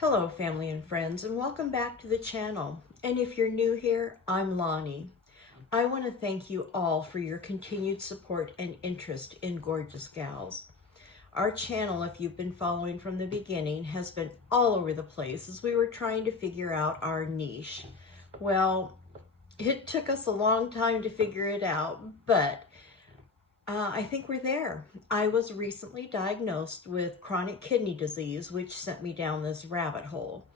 Hello family and friends, and welcome back to the channel. And if you're new here, I'm Lani. I want to thank you all for your continued support and interest in Gord.geous Gals. Our channel, if you've been following from the beginning, has been all over the place as we were trying to figure out our niche. Well, it took us a long time to figure it out, but I think we're there. I was recently diagnosed with chronic kidney disease, which sent me down this rabbit hole.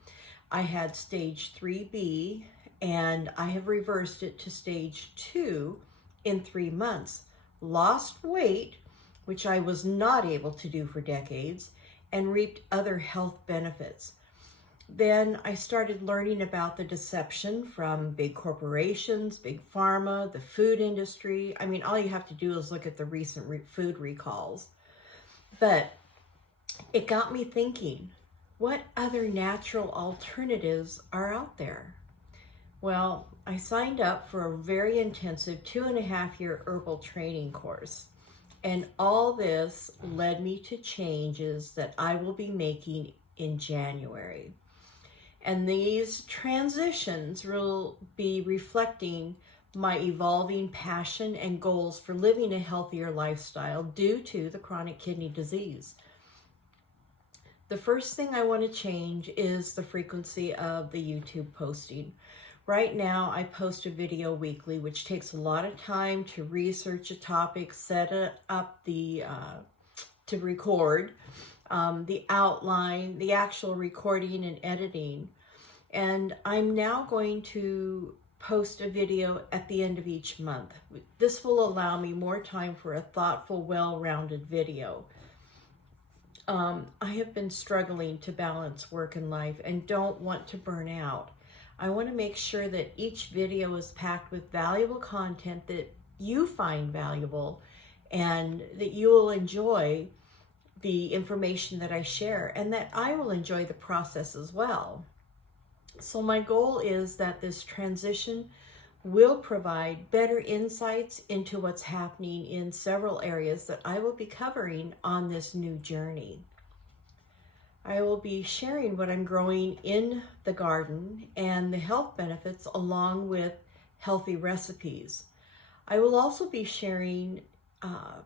I had stage 3B, and I have reversed it to stage 2 in 3 months. Lost weight, which I was not able to do for decades, and reaped other health benefits. Then I started learning about the deception from big corporations, big pharma, the food industry. I mean, all you have to do is look at the recent food recalls. But it got me thinking, what other natural alternatives are out there? Well, I signed up for a very intensive 2.5-year herbal training course. And all this led me to changes that I will be making in January. And these transitions will be reflecting my evolving passion and goals for living a healthier lifestyle due to the chronic kidney disease. The first thing I want to change is the frequency of the YouTube posting. Right now, I post a video weekly, which takes a lot of time to research a topic, set it up to record, the outline, the actual recording and editing. And I'm now going to post a video at the end of each month. This will allow me more time for a thoughtful, well-rounded video. I have been struggling to balance work and life and don't want to burn out. I want to make sure that each video is packed with valuable content that you find valuable and that you will enjoy the information that I share and that I will enjoy the process as well. So my goal is that this transition will provide better insights into what's happening in several areas that I will be covering on this new journey. I will be sharing what I'm growing in the garden and the health benefits along with healthy recipes. I will also be sharing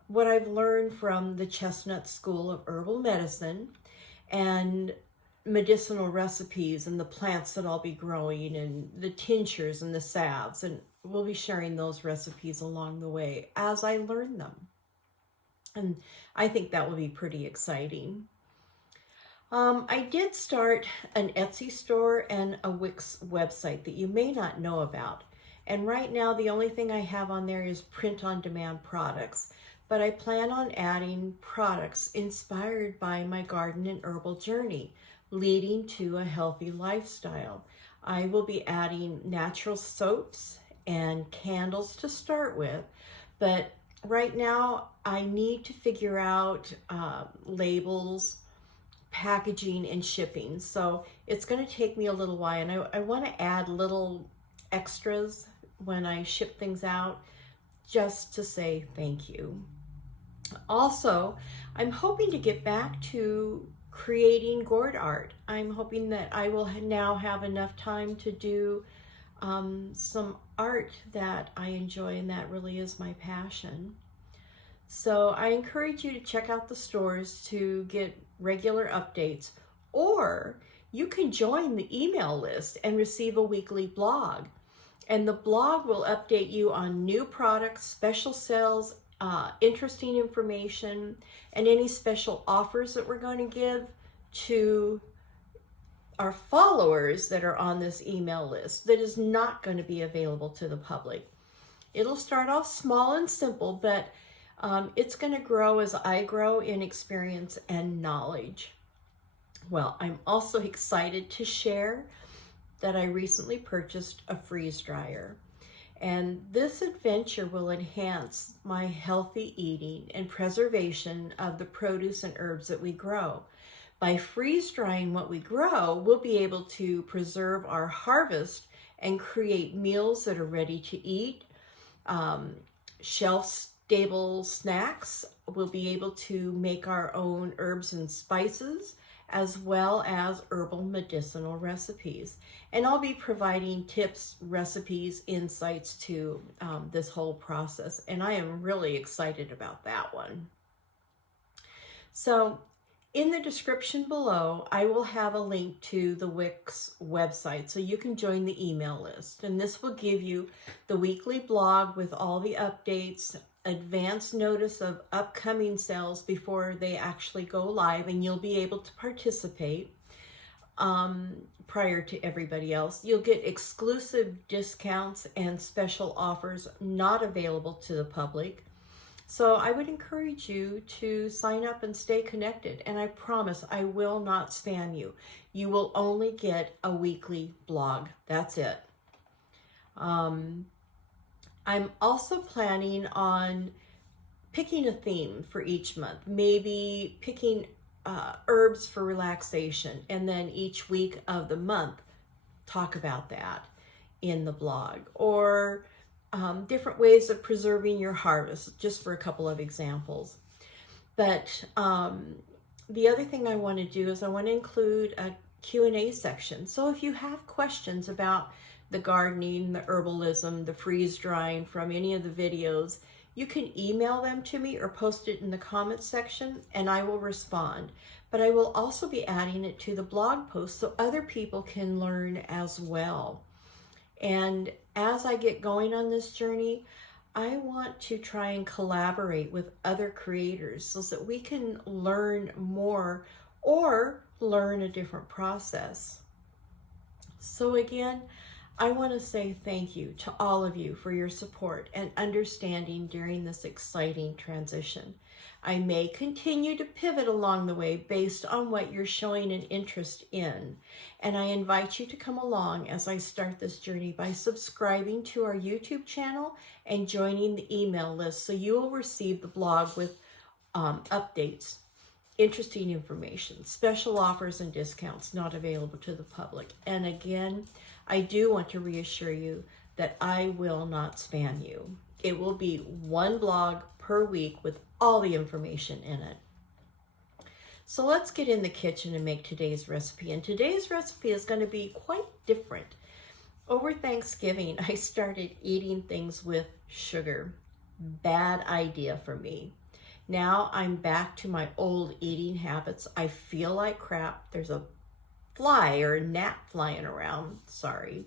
what I've learned from the Chestnut School of Herbal Medicine and medicinal recipes and the plants that I'll be growing and the tinctures and the salves, and we'll be sharing those recipes along the way as I learn them. And I think that will be pretty exciting. I did start an Etsy store and a WIX website that you may not know about. And right now, the only thing I have on there is print-on-demand products. But I plan on adding products inspired by my garden and herbal journey, leading to a healthy lifestyle. I will be adding natural soaps and candles to start with, but right now I need to figure out labels, packaging, and shipping. So it's going to take me a little while, and I want to add little extras when I ship things out just to say thank you. Also, I'm hoping to get back to creating gourd art. I'm hoping that I will now have enough time to do some art that I enjoy, and that really is my passion. So I encourage you to check out the stores to get regular updates, or you can join the email list and receive a weekly blog. And the blog will update you on new products, special sales, interesting information, and any special offers that we're going to give to our followers that are on this email list that is not going to be available to the public. It'll start off small and simple, but it's going to grow as I grow in experience and knowledge. Well, I'm also excited to share that I recently purchased a freeze dryer. And this adventure will enhance my healthy eating and preservation of the produce and herbs that we grow. By freeze drying what we grow, we'll be able to preserve our harvest and create meals that are ready to eat, shelf-stable snacks. We'll be able to make our own herbs and spices, as well as herbal medicinal recipes. And I'll be providing tips, recipes, insights to this whole process. And I am really excited about that one. So in the description below, I will have a link to the WIX website so you can join the email list. And this will give you the weekly blog with all the updates, advance notice of upcoming sales before they actually go live, and you'll be able to participate prior to everybody else. You'll get exclusive discounts and special offers not available to the public. So I would encourage you to sign up and stay connected. And I promise I will not spam you. You will only get a weekly blog. That's it. I'm also planning on picking a theme for each month. Maybe picking herbs for relaxation. And then each week of the month, talk about that in the blog. Or different ways of preserving your harvest, just for a couple of examples. But the other thing I want to do is I want to include a Q&A section. So if you have questions about the gardening, the herbalism, the freeze drying from any of the videos, you can email them to me or post it in the comments section and I will respond. But I will also be adding it to the blog post so other people can learn as well. And as I get going on this journey, I want to try and collaborate with other creators so that we can learn more or learn a different process. So again, I want to say thank you to all of you for your support and understanding during this exciting transition. I may continue to pivot along the way based on what you're showing an interest in. And I invite you to come along as I start this journey by subscribing to our YouTube channel and joining the email list so you will receive the blog with updates, interesting information, special offers and discounts not available to the public. And again, I do want to reassure you that I will not spam you. It will be one blog per week with all the information in it. So let's get in the kitchen and make today's recipe. And today's recipe is going to be quite different. Over Thanksgiving, I started eating things with sugar. Bad idea for me. Now I'm back to my old eating habits. I feel like crap. There's a fly or a gnat flying around. Sorry.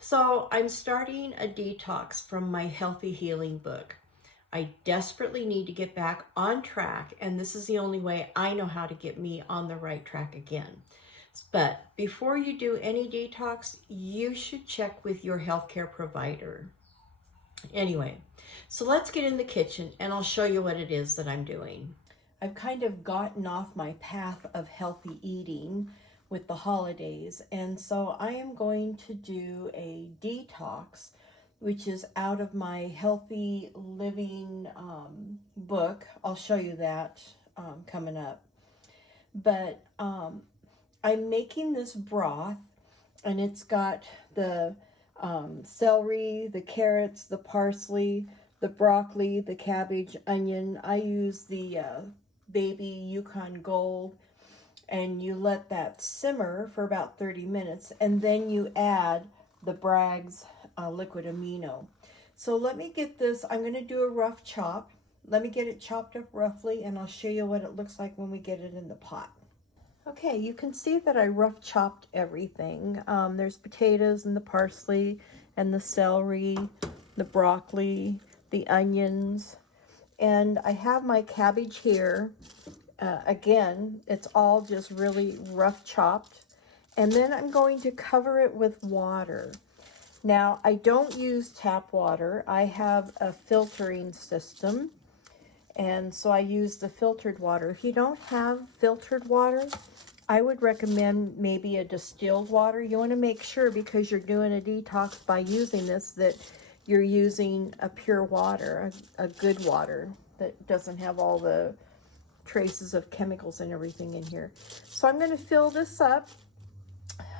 So I'm starting a detox from my Healthy Healing book. I desperately need to get back on track, and this is the only way I know how to get me on the right track again. But before you do any detox, you should check with your healthcare provider. Anyway, so let's get in the kitchen and I'll show you what it is that I'm doing. I've kind of gotten off my path of healthy eating with the holidays, and so I am going to do a detox, which is out of my Healthy Living book. I'll show you that coming up. But I'm making this broth, and it's got the celery, the carrots, the parsley, the broccoli, the cabbage, onion. I use the baby Yukon Gold, and you let that simmer for about 30 minutes, and then you add the Bragg's liquid amino. So let me get this. I'm going to do a rough chop. Let me get it chopped up roughly, and I'll show you what it looks like when we get it in the pot. Okay, you can see that I rough chopped everything. There's potatoes and the parsley and the celery, the broccoli, the onions, and I have my cabbage here. Again, it's all just really rough chopped. And then I'm going to cover it with water. Now, I don't use tap water. I have a filtering system, and so I use the filtered water. If you don't have filtered water, I would recommend maybe a distilled water. You want to make sure, because you're doing a detox by using this, that you're using a pure water, a good water that doesn't have all the traces of chemicals and everything in here. So I'm going to fill this up.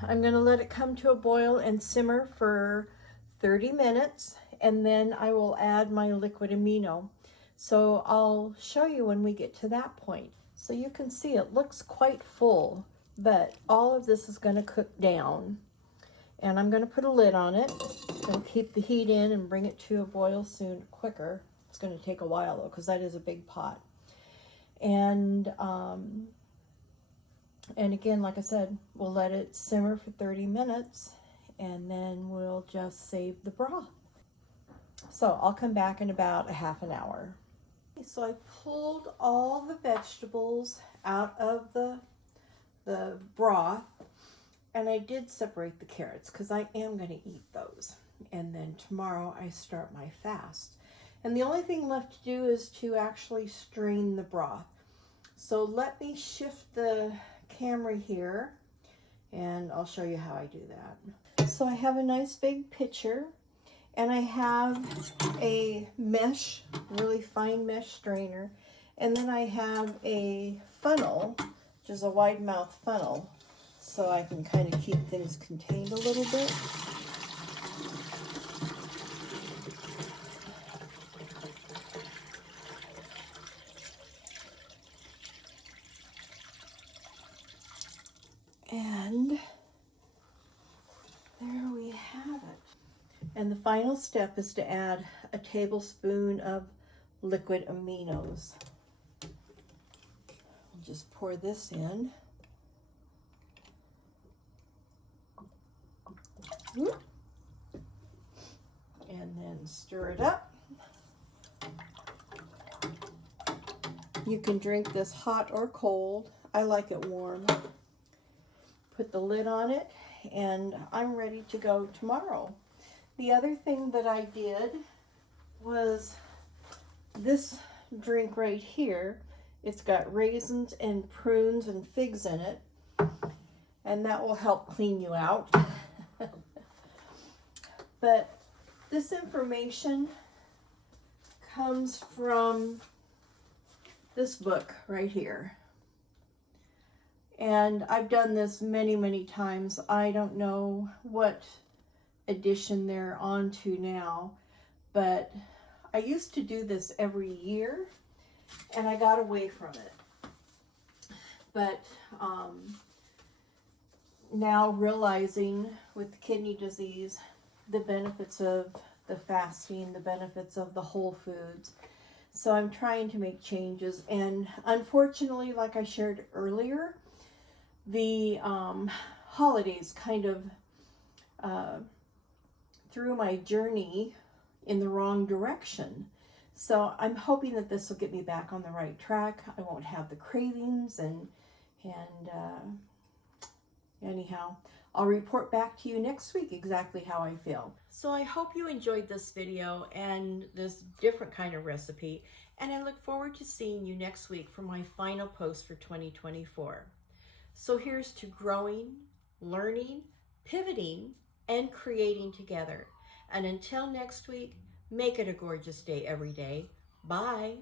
I'm going to let it come to a boil and simmer for 30 minutes, and then I will add my liquid amino. So I'll show you when we get to that point. So you can see it looks quite full, but all of this is going to cook down. And I'm going to put a lid on it. It'll keep the heat in and bring it to a boil soon, quicker. It's going to take a while though, because that is a big pot. And again, like I said, we'll let it simmer for 30 minutes and then we'll just save the broth. So I'll come back in about a half an hour. So I pulled all the vegetables out of the broth, and I did separate the carrots because I am going to eat those. And then tomorrow I start my fast. And the only thing left to do is to actually strain the broth. So let me shift the camera here and I'll show you how I do that. So I have a nice big pitcher and I have a mesh, really fine mesh strainer. And then I have a funnel, which is a wide mouth funnel, so I can kind of keep things contained a little bit. And there we have it. And the final step is to add a tablespoon of liquid aminos. I'll just pour this in. And then stir it up. You can drink this hot or cold. I like it warm. Put the lid on it and I'm ready to go tomorrow. The other thing that I did was this drink right here. It's got raisins and prunes and figs in it, and that will help clean you out. But this information comes from this book right here. And I've done this many, many times. I don't know what edition they're on to now, but I used to do this every year and I got away from it. But now realizing with kidney disease, the benefits of the fasting, the benefits of the whole foods. So I'm trying to make changes. And unfortunately, like I shared earlier, the holidays kind of threw my journey in the wrong direction. So I'm hoping that this will get me back on the right track. I won't have the cravings and anyhow, I'll report back to you next week exactly how I feel. So I hope you enjoyed this video and this different kind of recipe, and I look forward to seeing you next week for my final post for 2024. So here's to growing, learning, pivoting, and creating together. And until next week, make it a gorgeous day every day. Bye.